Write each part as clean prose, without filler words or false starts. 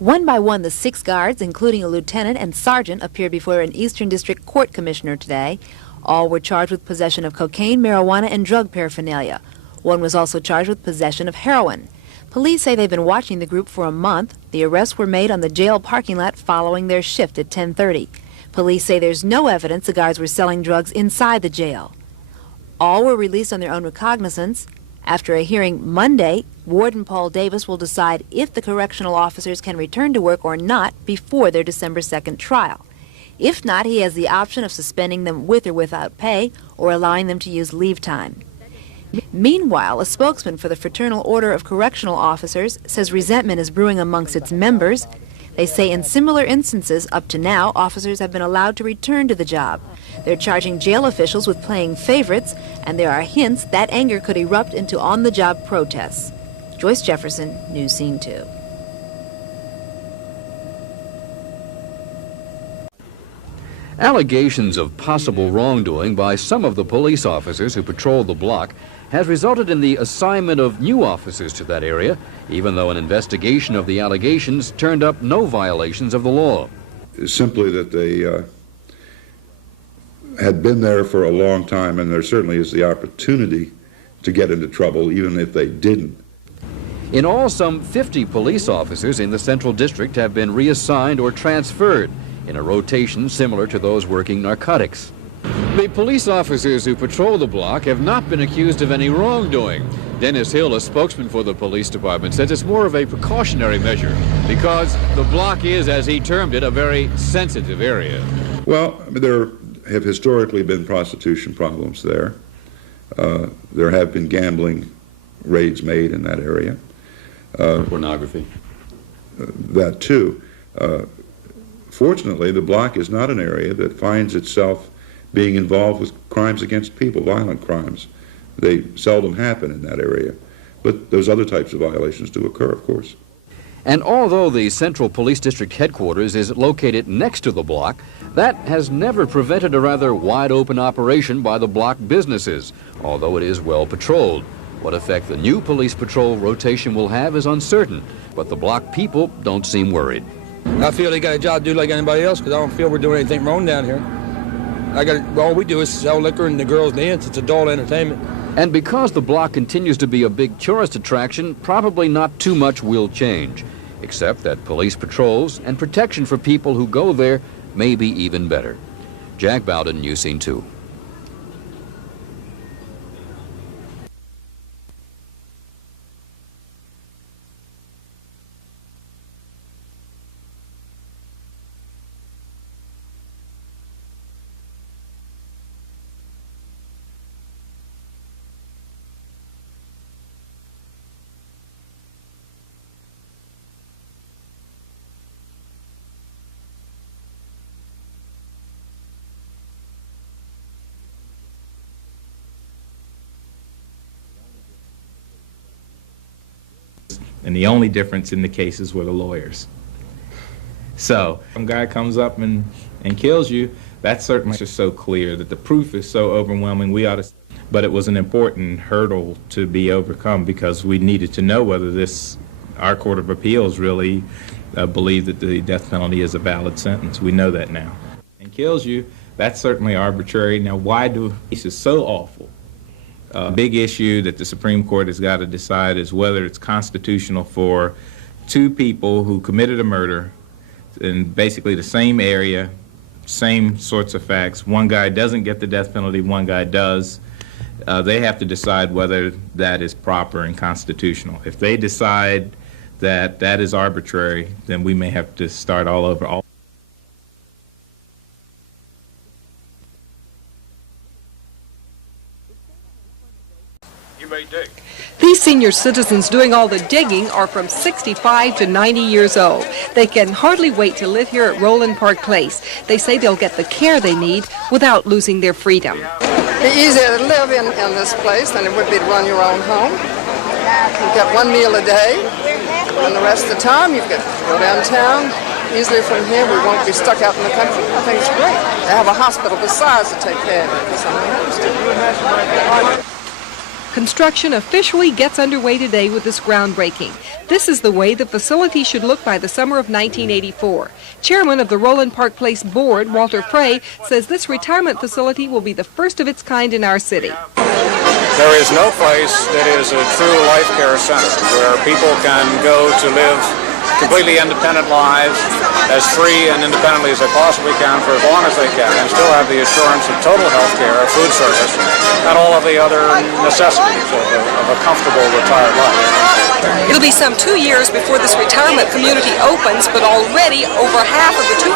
One by one, the 6 guards, including a lieutenant and sergeant, appeared before an Eastern District Court commissioner today. All were charged with possession of cocaine, marijuana, and drug paraphernalia. One was also charged with possession of heroin. Police say they've been watching the group for a month. The arrests were made on the jail parking lot following their shift at 10:30. Police say there's no evidence the guards were selling drugs inside the jail. All were released on their own recognizance. After a hearing Monday, Warden Paul Davis will decide if the correctional officers can return to work or not before their December 2nd trial. If not, he has the option of suspending them with or without pay or allowing them to use leave time. Meanwhile, a spokesman for the Fraternal Order of Correctional Officers says resentment is brewing amongst its members. They say in similar instances, up to now, officers have been allowed to return to the job. They're charging jail officials with playing favorites, and there are hints that anger could erupt into on-the-job protests. Joyce Jefferson, News Scene 2. Allegations of possible wrongdoing by some of the police officers who patrol the block has resulted in the assignment of new officers to that area, even though an investigation of the allegations turned up no violations of the law. Simply that they had been there for a long time, and there certainly is the opportunity to get into trouble even if they didn't. In all, some 50 police officers in the Central District have been reassigned or transferred in a rotation similar to those working narcotics. The police officers who patrol the block have not been accused of any wrongdoing. Dennis Hill, a spokesman for the police department, says it's more of a precautionary measure because the block is, as he termed it, a very sensitive area. Well, there have historically been prostitution problems there. There have been gambling raids made in that area. Pornography. That too. Fortunately, the block is not an area that finds itself being involved with crimes against people, violent crimes. They seldom happen in that area. But those other types of violations do occur, of course. And although the Central Police District headquarters is located next to the block, that has never prevented a rather wide-open operation by the block businesses, although it is well patrolled. What effect the new police patrol rotation will have is uncertain, but the block people don't seem worried. I feel they got a job to do like anybody else because I don't feel we're doing anything wrong down here. All we do is sell liquor and the girls dance. It's adult entertainment. And because the block continues to be a big tourist attraction, probably not too much will change, except that police patrols and protection for people who go there may be even better. Jack Bowden, News Scene 2. And the only difference in the cases were the lawyers. So, some guy comes up and kills you, that's certainly just so clear that the proof is so overwhelming, but it was an important hurdle to be overcome because we needed to know whether our Court of Appeals really believed that the death penalty is a valid sentence. We know that now. And kills you, that's certainly arbitrary. Now, why do this is so awful? Big issue that the Supreme Court has got to decide is whether it's constitutional for 2 people who committed a murder in basically the same area, same sorts of facts. One guy doesn't get the death penalty, one guy does. They have to decide whether that is proper and constitutional. If they decide that that is arbitrary, then we may have to start all over. These senior citizens doing all the digging are from 65 to 90 years old. They can hardly wait to live here at Roland Park Place. They say they'll get the care they need without losing their freedom. It's easier to live in this place than it would be to run your own home. You've got 1 meal a day, and the rest of the time you've got to go downtown. Easily from here, we won't be stuck out in the country. I think it's great. They have a hospital besides to take care of it. Construction officially gets underway today with this groundbreaking. This is the way the facility should look by the summer of 1984. Chairman of the Roland Park Place Board, Walter Frey, says this retirement facility will be the first of its kind in our city. There is no place that is a true life care center where people can go to live completely independent lives, as free and independently as they possibly can for as long as they can, and still have the assurance of total health care, food service, and all of the other necessities of a comfortable retired life. It'll be some 2 years before this retirement community opens, but already over half of the 240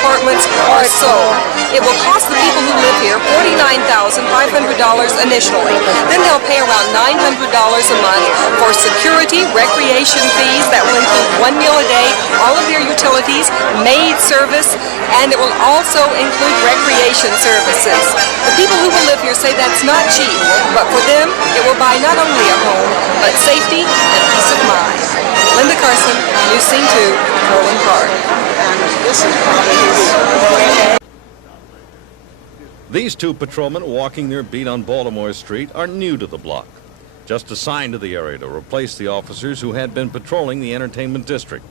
apartments are sold. It will cost the people who live here $49,500 initially. Then they'll pay around $900 a month for security, recreation fees that will include 1 meal a day, all of their utilities, maid service, and it will also include recreation services. The people who will live here say that's not cheap, but for them, it will buy not only a home, but safety and peace of mind. Linda Carson, News Scene 2, Roland Park. These two patrolmen walking their beat on Baltimore Street are new to the block, just assigned to the area to replace the officers who had been patrolling the entertainment district.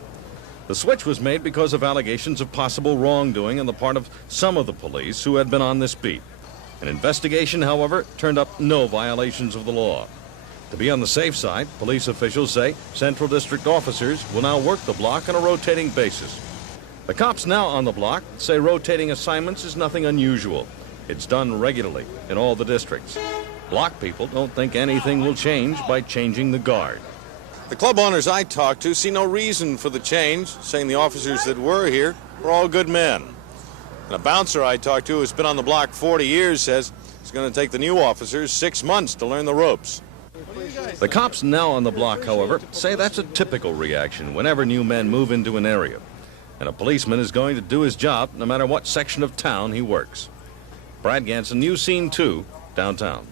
The switch was made because of allegations of possible wrongdoing on the part of some of the police who had been on this beat. An investigation, however, turned up no violations of the law. To be on the safe side, police officials say Central District officers will now work the block on a rotating basis. The cops now on the block say rotating assignments is nothing unusual. It's done regularly in all the districts. Block people don't think anything will change by changing the guard. The club owners I talked to see no reason for the change, saying the officers that were here were all good men. And a bouncer I talked to who's been on the block 40 years says it's going to take the new officers 6 months to learn the ropes. The cops now on the block, however, say that's a typical reaction whenever new men move into an area. And a policeman is going to do his job no matter what section of town he works. Brad Ganson, News Scene 2, downtown.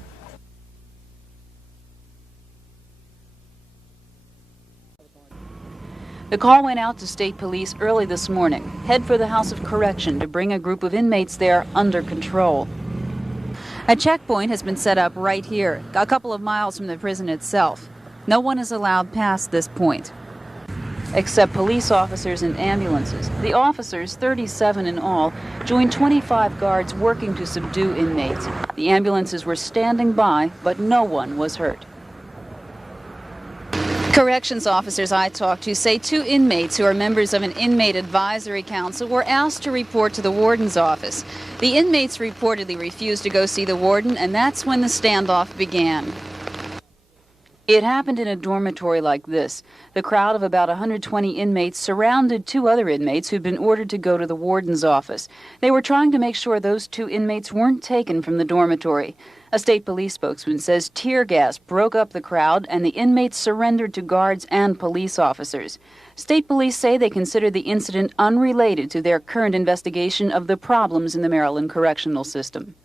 The call went out to state police early this morning. Head for the House of Correction to bring a group of inmates there under control. A checkpoint has been set up right here, a couple of miles from the prison itself. No one is allowed past this point, except police officers and ambulances. The officers, 37 in all, joined 25 guards working to subdue inmates. The ambulances were standing by, but no one was hurt. Corrections officers I talked to say 2 inmates who are members of an inmate advisory council were asked to report to the warden's office. The inmates reportedly refused to go see the warden, and that's when the standoff began. It happened in a dormitory like this. The crowd of about 120 inmates surrounded 2 other inmates who'd been ordered to go to the warden's office. They were trying to make sure those 2 inmates weren't taken from the dormitory. A state police spokesman says tear gas broke up the crowd and the inmates surrendered to guards and police officers. State police say they consider the incident unrelated to their current investigation of the problems in the Maryland correctional system.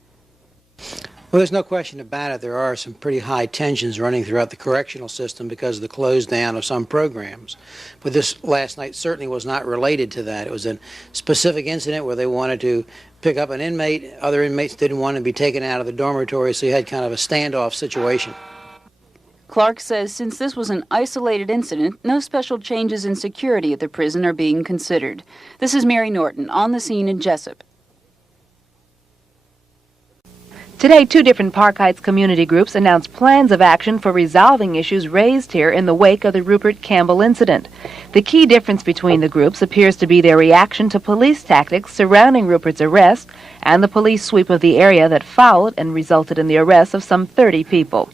Well, there's no question about it. There are some pretty high tensions running throughout the correctional system because of the close down of some programs. But this last night certainly was not related to that. It was a specific incident where they wanted to pick up an inmate. Other inmates didn't want to be taken out of the dormitory, so you had kind of a standoff situation. Clark says since this was an isolated incident, no special changes in security at the prison are being considered. This is Mary Norton on the scene in Jessup. Today, 2 different Park Heights community groups announced plans of action for resolving issues raised here in the wake of the Rupert Campbell incident. The key difference between the groups appears to be their reaction to police tactics surrounding Rupert's arrest and the police sweep of the area that followed and resulted in the arrest of some 30 people.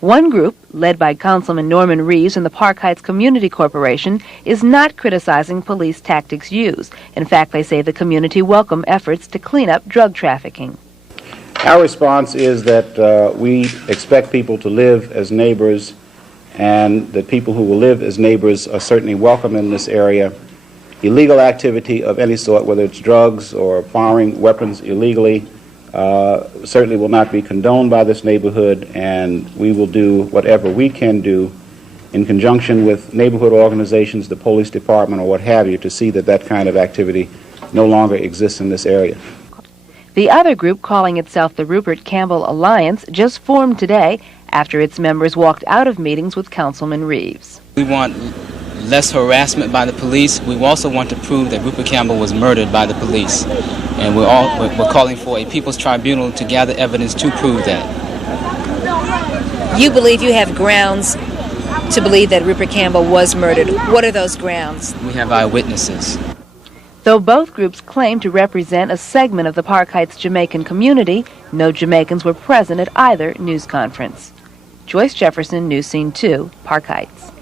One group, led by Councilman Norman Reeves and the Park Heights Community Corporation, is not criticizing police tactics used. In fact, they say the community welcome efforts to clean up drug trafficking. Our response is that we expect people to live as neighbors, and that people who will live as neighbors are certainly welcome in this area. Illegal activity of any sort, whether it's drugs or borrowing weapons illegally, certainly will not be condoned by this neighborhood, and we will do whatever we can do in conjunction with neighborhood organizations, the police department, or what have you, to see that that kind of activity no longer exists in this area. The other group, calling itself the Rupert Campbell Alliance, just formed today after its members walked out of meetings with Councilman Reeves. We want less harassment by the police. We also want to prove that Rupert Campbell was murdered by the police. And we're calling for a People's Tribunal to gather evidence to prove that. You believe you have grounds to believe that Rupert Campbell was murdered. What are those grounds? We have eyewitnesses. Though both groups claim to represent a segment of the Park Heights Jamaican community, no Jamaicans were present at either news conference. Joyce Jefferson, News Scene 2, Park Heights.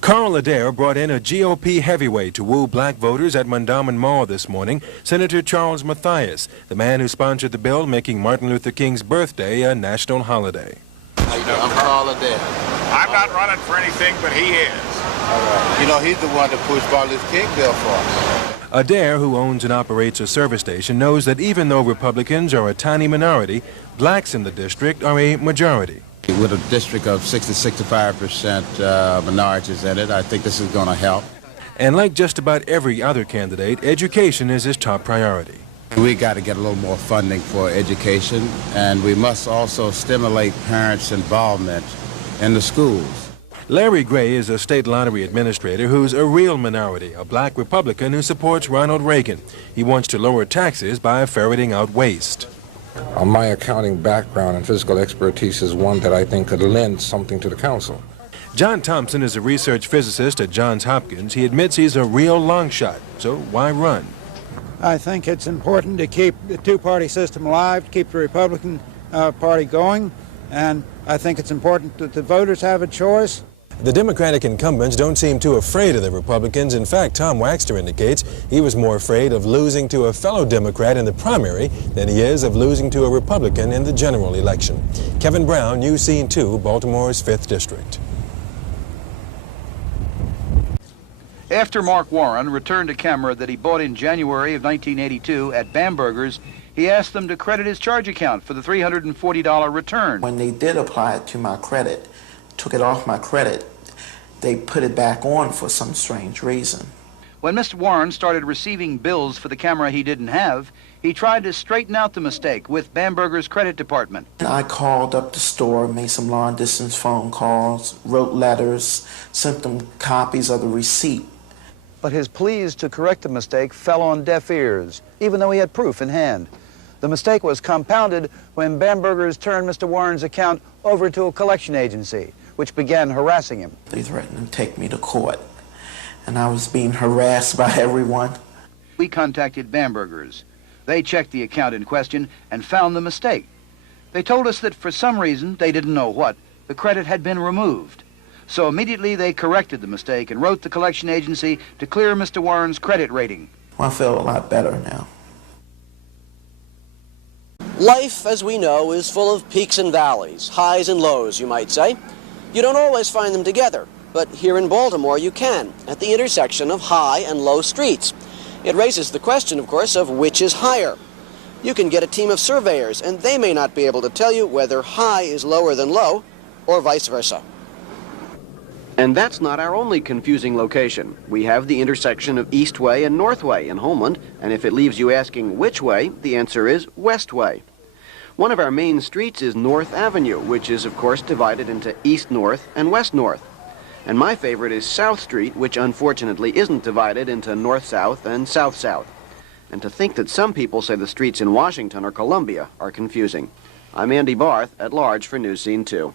Carl Adair brought in a GOP heavyweight to woo black voters at Mondawmin Mall this morning, Senator Charles Mathias, the man who sponsored the bill making Martin Luther King's birthday a national holiday. How you doing? I'm Carl Adair. I'm not running for anything, but he is. All right. You know, he's the one that pushed Martin Luther King bill for us. Adair, who owns and operates a service station, knows that even though Republicans are a tiny minority, blacks in the district are a majority. With a district of 60-65% minorities in it, I think this is going to help. And like just about every other candidate, education is his top priority. We got to get a little more funding for education, and we must also stimulate parents' involvement in the schools. Larry Gray is a state lottery administrator who's a real minority, a black Republican who supports Ronald Reagan. He wants to lower taxes by ferreting out waste. My accounting background and physical expertise is one that I think could lend something to the council. John Thompson is a research physicist at Johns Hopkins. He admits he's a real long shot, so why run? I think it's important to keep the two-party system alive, to keep the Republican Party going, and I think it's important that the voters have a choice. The Democratic incumbents don't seem too afraid of the Republicans. In fact, Tom Waxter indicates he was more afraid of losing to a fellow Democrat in the primary than he is of losing to a Republican in the general election. Kevin Brown, News Scene 2, Baltimore's 5th District. After Mark Warren returned a camera that he bought in January of 1982 at Bamberger's, he asked them to credit his charge account for the $340 return. When they did apply it to my credit, took it off my credit, they put it back on for some strange reason. When Mr. Warren started receiving bills for the camera he didn't have, he tried to straighten out the mistake with Bamberger's credit department. I called up the store, made some long-distance phone calls, wrote letters, sent them copies of the receipt. But his pleas to correct the mistake fell on deaf ears, even though he had proof in hand. The mistake was compounded when Bamberger's turned Mr. Warren's account over to a collection agency, which began harassing him. They threatened to take me to court, and I was being harassed by everyone. We contacted Bamberger's. They checked the account in question and found the mistake. They told us that for some reason, they didn't know what, the credit had been removed. So immediately they corrected the mistake and wrote the collection agency to clear Mr. Warren's credit rating. I feel a lot better now. Life, as we know, is full of peaks and valleys, highs and lows, you might say. You don't always find them together, but here in Baltimore you can, at the intersection of high and low streets. It raises the question, of course, of which is higher. You can get a team of surveyors, and they may not be able to tell you whether high is lower than low, or vice versa. And that's not our only confusing location. We have the intersection of Eastway and Northway in Homeland, and if it leaves you asking which way, the answer is Westway. One of our main streets is North Avenue, which is, of course, divided into East-North and West-North. And my favorite is South Street, which unfortunately isn't divided into North-South and South-South. And to think that some people say the streets in Washington or Columbia are confusing. I'm Andy Barth, at large for News Scene 2.